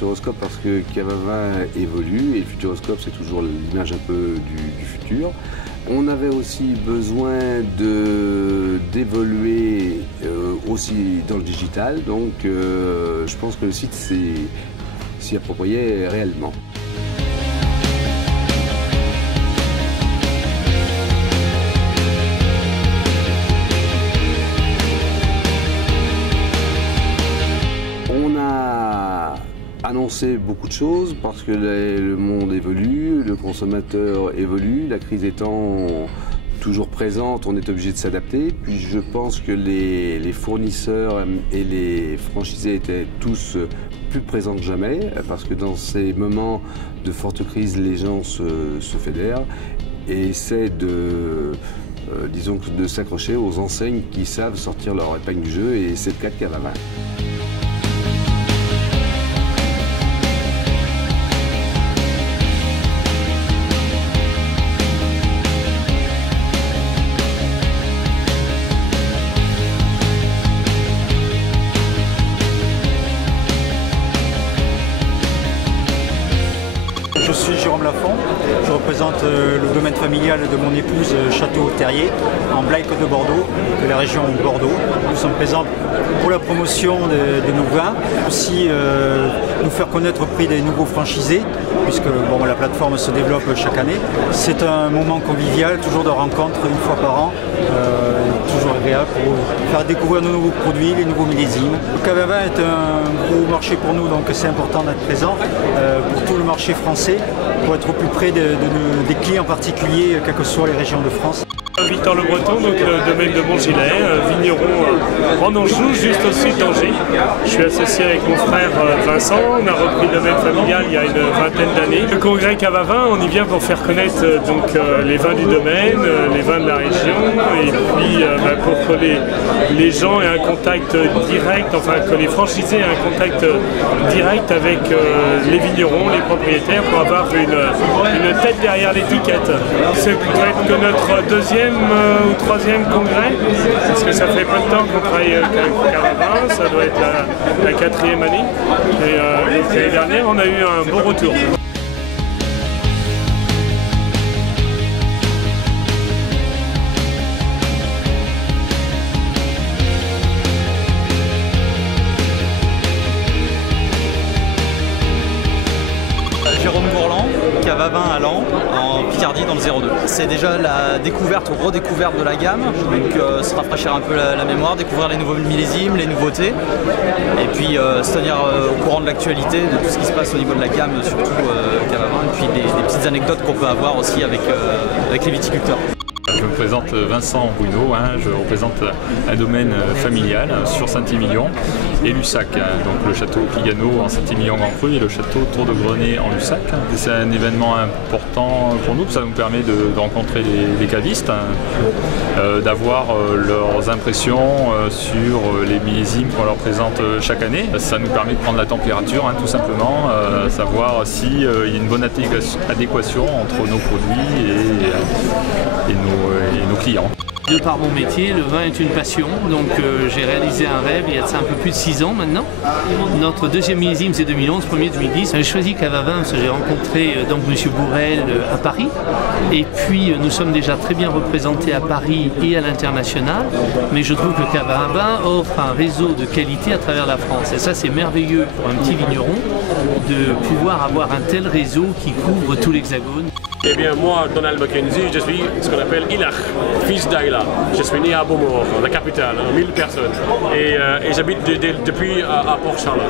Futuroscope parce que Cavavin évolue et le Futuroscope c'est toujours l'image un peu du futur. On avait aussi besoin d'évoluer aussi dans le digital, donc je pense que le site s'y appropriait réellement. Annoncer beaucoup de choses parce que le monde évolue, le consommateur évolue, la crise étant toujours présente, on est obligé de s'adapter. Puis je pense que les fournisseurs et les franchisés étaient tous plus présents que jamais parce que dans ces moments de forte crise, les gens se fédèrent et essaient disons, de s'accrocher aux enseignes qui savent sortir leur épingle du jeu et c'est le cas de Cavavin. Je suis Jérôme Lafont, je représente le domaine familial de mon épouse Château Terrier en Blaye Côte de Bordeaux, de la région Bordeaux. Nous sommes présents pour la promotion de nos vins, aussi nous faire connaître auprès des nouveaux franchisés, puisque bon, la plateforme se développe chaque année. C'est un moment convivial, toujours de rencontre une fois par an, toujours agréable pour faire découvrir nos nouveaux produits, les nouveaux millésimes. Le Cavavin est un gros marché pour nous, donc c'est important d'être présent pour tout le marché français, pour être au plus près des clients particuliers, quelles que soient les régions de France. Victor Le Breton, donc le domaine de Montgilet, vigneron en Anjou, juste au sud d'Angers. Je suis associé avec mon frère Vincent, on a repris le domaine familial il y a une vingtaine d'années. Le congrès Cavavin, on y vient pour faire connaître donc, les vins du domaine, les vins de la région, et puis pour que les gens aient un contact direct, enfin que les franchisés aient un contact direct avec les vignerons, les propriétaires, pour avoir une tête derrière l'étiquette. C'est peut-être que notre deuxième ou troisième congrès, parce que ça fait peu de temps qu'on travaille avec Cavavin, ça doit être la quatrième année. Et l'année dernière, on a eu un bon retour. Jérôme Gourland, Cavavin à Lens, en Picardie dans le 02. C'est déjà la découverte, redécouverte de la gamme, donc se rafraîchir un peu la mémoire, découvrir les nouveaux millésimes, les nouveautés, et puis se tenir au courant de l'actualité, de tout ce qui se passe au niveau de la gamme, surtout Cavavin, et puis des petites anecdotes qu'on peut avoir aussi avec les viticulteurs. Je me présente Vincent Bruno, je représente un domaine familial sur Saint-Émilion et Lussac, donc le château Pigano en Saint-Émilion-Grand-Cru et le château Tour de Grenay en Lussac. C'est un événement important pour nous, ça nous permet de rencontrer les cavistes, d'avoir leurs impressions sur les millésimes qu'on leur présente chaque année. Ça nous permet de prendre la température, tout simplement, savoir s'il y a une bonne adéquation entre nos produits et nos clients. De par mon métier, le vin est une passion, donc j'ai réalisé un rêve il y a de ça un peu plus de 6 ans maintenant. Notre deuxième millésime c'est 2011, premier 2010. J'ai choisi Cavavin parce que j'ai rencontré donc M. Bourrel à Paris. Et puis nous sommes déjà très bien représentés à Paris et à l'international. Mais je trouve que Cavavin offre un réseau de qualité à travers la France. Et ça c'est merveilleux pour un petit vigneron de pouvoir avoir un tel réseau qui couvre tout l'Hexagone. Eh bien, moi, Donald Mackenzie, je suis ce qu'on appelle Ilach, fils d'Aïla. Je suis né à Beaumort, la capitale, 1000 personnes. Et j'habite depuis à Port-Charlotte.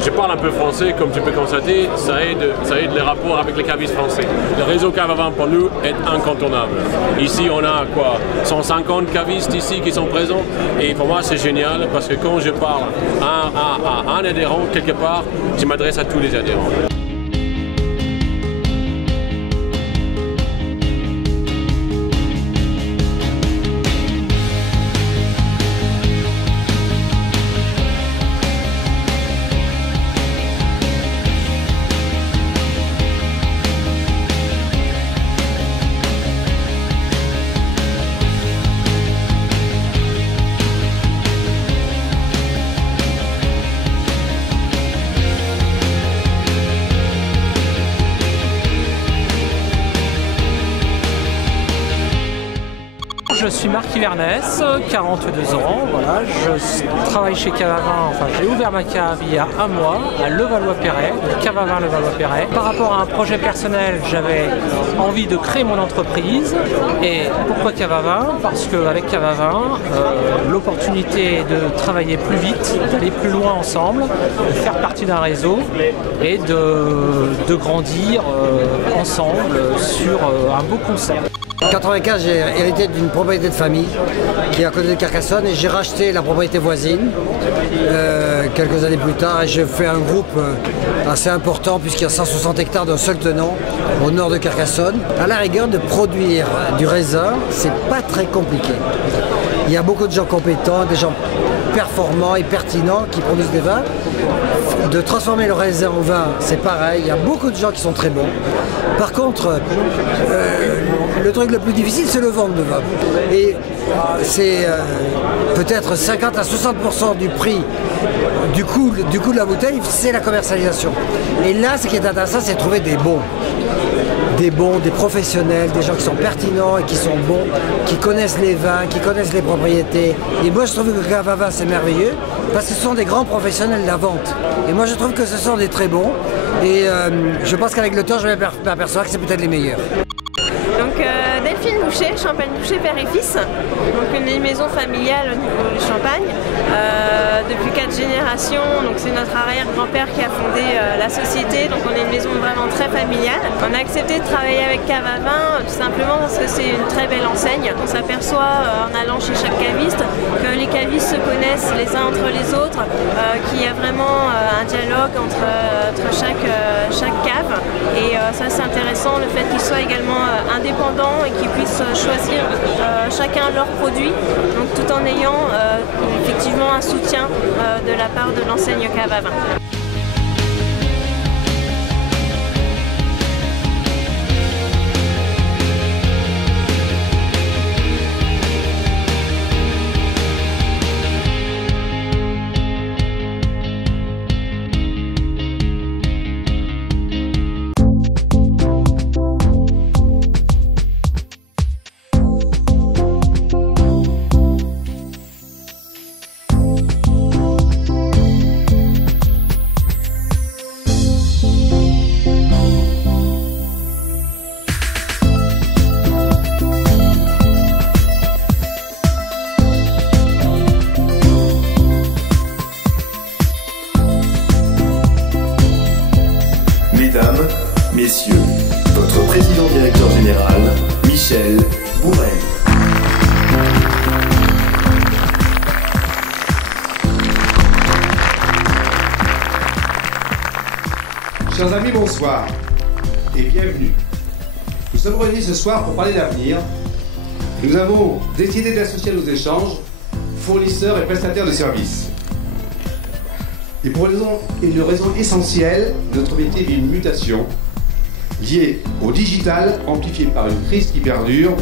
Je parle un peu français, comme tu peux constater, ça aide les rapports avec les cavistes français. Le réseau Cavavin pour nous est incontournable. Ici, on a quoi 150 cavistes ici qui sont présents. Et pour moi, c'est génial parce que quand je parle à un adhérent, quelque part, je m'adresse à tous les adhérents. je suis Marc Hivernès, 42 ans, voilà, je travaille chez Cave à Vin, enfin j'ai ouvert ma cave il y a un mois à Levallois-Perret, Cave à Vin Levallois-Perret. Par rapport à un projet personnel, j'avais envie de créer mon entreprise. Et pourquoi Cave à Vin? Parce qu'avec Cave à Vin, l'opportunité de travailler plus vite, d'aller plus loin ensemble, de faire partie d'un réseau et de grandir ensemble sur un beau concept. En 1995, j'ai hérité d'une propriété de famille qui est à côté de Carcassonne et j'ai racheté la propriété voisine quelques années plus tard et j'ai fait un groupe assez important puisqu'il y a 160 hectares d'un seul tenant au nord de Carcassonne. À la rigueur, de produire du raisin, c'est pas très compliqué. Il y a beaucoup de gens compétents, des gens performants et pertinents qui produisent des vins. De transformer le raisin en vin, c'est pareil, il y a beaucoup de gens qui sont très bons. Par contre, le truc le plus difficile, c'est le vendre le vin. Et c'est peut-être 50 à 60% du prix du coût de la bouteille, c'est la commercialisation. Et là, ce qui est intéressant, c'est de trouver des bons, des professionnels, des gens qui sont pertinents et qui sont bons, qui connaissent les vins, qui connaissent les propriétés. Et moi, je trouve que Cave à Vin, c'est merveilleux parce que ce sont des grands professionnels de la vente. Et moi, je trouve que ce sont des très bons. Et je pense qu'avec le temps, je vais m'apercevoir que c'est peut-être les meilleurs. Donc Delphine Boucher, Champagne Boucher père et fils, donc une maison familiale au niveau du Champagne, depuis 4 générations, donc c'est notre arrière-grand-père qui a fondé la société, donc on est une maison vraiment très familiale. On a accepté de travailler avec Cave à Vin tout simplement parce que c'est une très belle enseigne. On s'aperçoit en allant chez chaque caviste que les cavistes se connaissent les uns entre les autres, qu'il y a vraiment un dialogue entre chaque cave et ça c'est intéressant le fait qu'ils soient également indépendants et qu'ils puissent choisir chacun leurs produits, donc tout en ayant effectivement un soutien de la part de l'enseigne Cave à Vin. Mesdames, Messieurs, votre président-directeur général, Michel Bourrel. Chers amis, bonsoir et bienvenue. Nous sommes réunis ce soir pour parler d'avenir. Nous avons décidé d'associer nos échanges fournisseurs et prestataires de services. Et pour une raison essentielle, notre métier vit une mutation liée au digital, amplifiée par une crise qui perdure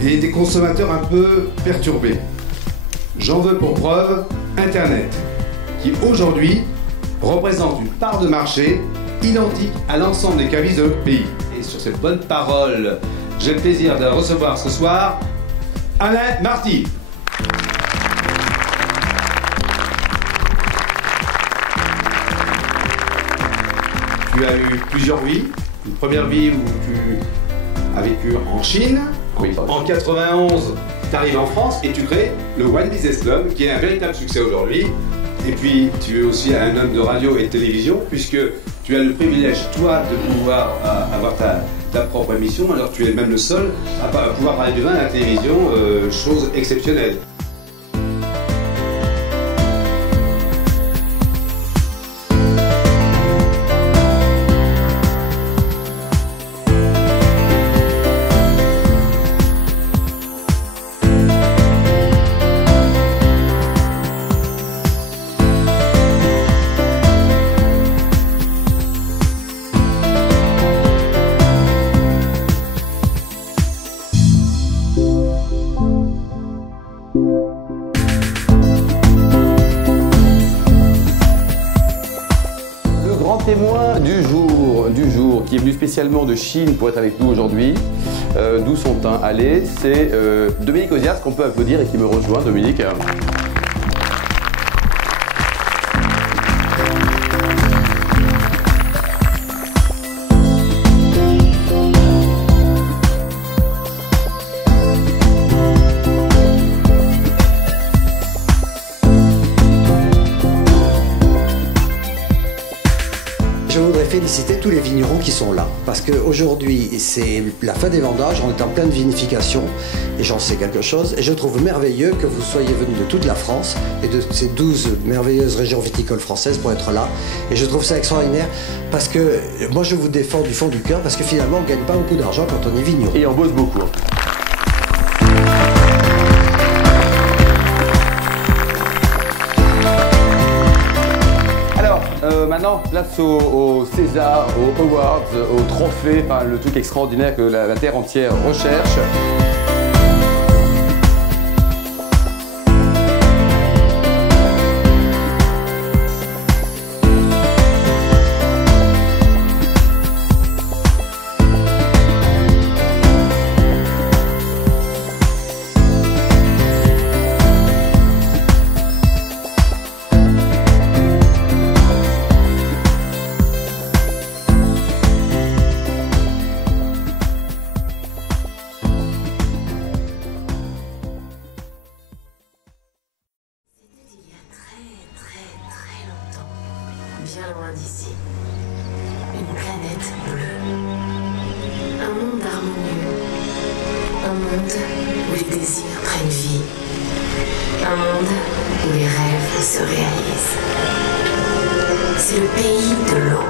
et des consommateurs un peu perturbés. J'en veux pour preuve Internet, qui aujourd'hui représente une part de marché identique à l'ensemble des cavistes de notre pays. Et sur cette bonne parole, j'ai le plaisir de recevoir ce soir Alain Marty. Tu as eu plusieurs vies. Une première vie où tu as vécu en Chine. Oui. En 91, tu arrives en France et tu crées le Wine Business Club, qui est un véritable succès aujourd'hui. Et puis, tu es aussi un homme de radio et de télévision, puisque tu as le privilège, toi, de pouvoir avoir ta propre émission. Alors, tu es même le seul à pouvoir parler du vin à la télévision, chose exceptionnelle. du jour qui est venu spécialement de Chine pour être avec nous aujourd'hui, d'où son teint allé, c'est Dominique Ozias, qu'on peut applaudir et qui me rejoint. Dominique. Je voudrais féliciter tous les vignerons qui sont là, parce qu'aujourd'hui c'est la fin des vendages, on est en pleine vinification, et j'en sais quelque chose, et je trouve merveilleux que vous soyez venus de toute la France, et de ces 12 merveilleuses régions viticoles françaises pour être là, et je trouve ça extraordinaire, parce que moi je vous défends du fond du cœur, parce que finalement on ne gagne pas beaucoup d'argent quand on est vigneron. Et on bosse beaucoup. Maintenant, place au César, aux Awards, aux trophées, enfin, le truc extraordinaire que la terre entière recherche. Bien loin d'ici, une planète bleue, un monde harmonieux, un monde où les désirs prennent vie, un monde où les rêves se réalisent. C'est le pays de l'eau.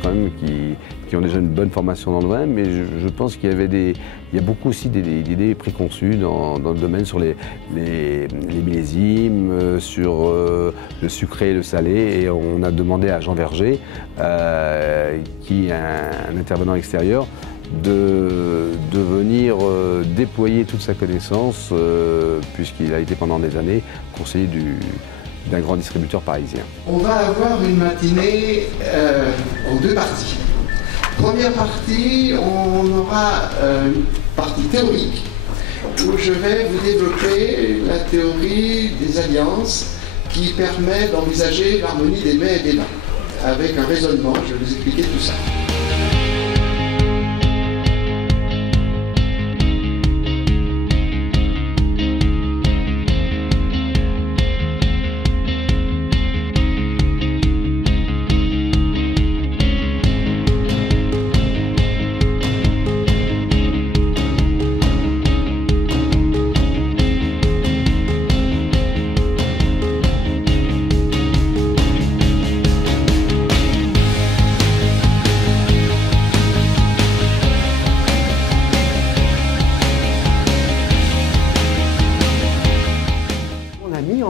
Quand même qui ont déjà une bonne formation dans le vin, mais je pense qu'il y a beaucoup aussi d'idées préconçues dans le domaine sur les millésimes, sur le sucré et le salé, et on a demandé à Jean Verger, qui est un intervenant extérieur, de venir déployer toute sa connaissance, puisqu'il a été pendant des années conseiller d'un grand distributeur parisien. On va avoir une matinée en deux parties. Première partie, on aura une partie théorique où je vais vous développer la théorie des alliances qui permet d'envisager l'harmonie des mets et des vins. avec un raisonnement. Je vais vous expliquer tout ça.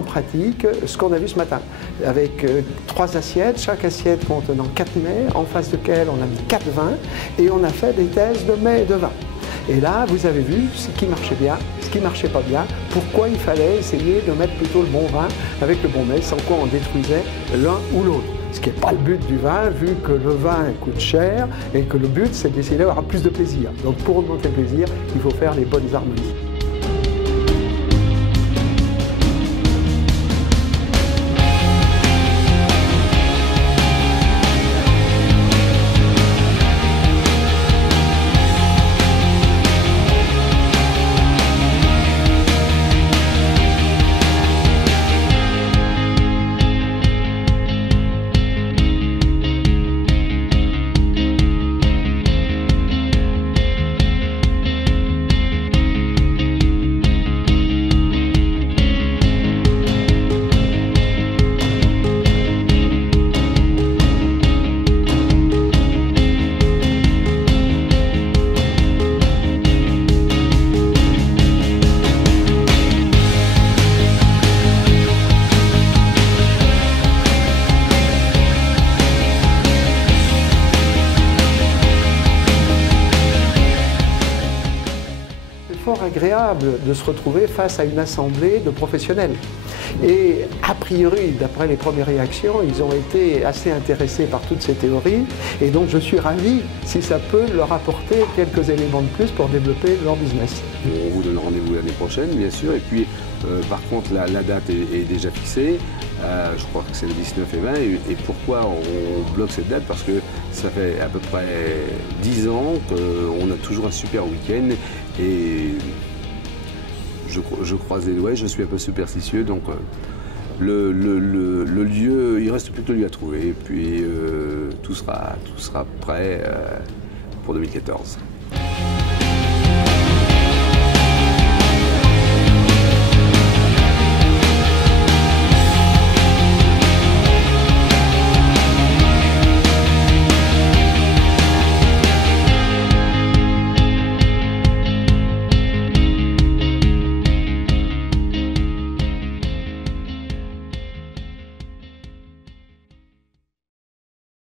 Pratique ce qu'on a vu ce matin, avec 3 assiettes, chaque assiette contenant 4 mets, en face desquels on a mis 4 vins, et on a fait des tests de mets et de vins. Et là, vous avez vu ce qui marchait bien, ce qui ne marchait pas bien, pourquoi il fallait essayer de mettre plutôt le bon vin avec le bon mets, sans quoi on détruisait l'un ou l'autre. Ce qui n'est pas le but du vin, vu que le vin coûte cher, et que le but, c'est d'essayer d'avoir plus de plaisir. Donc pour augmenter le plaisir, il faut faire les bonnes harmonies. Fort agréable de se retrouver face à une assemblée de professionnels. Et a priori, d'après les premières réactions, ils ont été assez intéressés par toutes ces théories. Et donc je suis ravi si ça peut leur apporter quelques éléments de plus pour développer leur business. On vous donne rendez-vous l'année prochaine, bien sûr. Et puis, par contre, la date est déjà fixée. Je crois que c'est le 19 et 20. Et pourquoi on bloque cette date? Parce que ça fait à peu près 10 ans qu'on a toujours un super week-end. Et je croise les doigts, je suis un peu superstitieux, donc le lieu, il reste plus que le lieu à trouver. Et puis tout sera prêt pour 2014.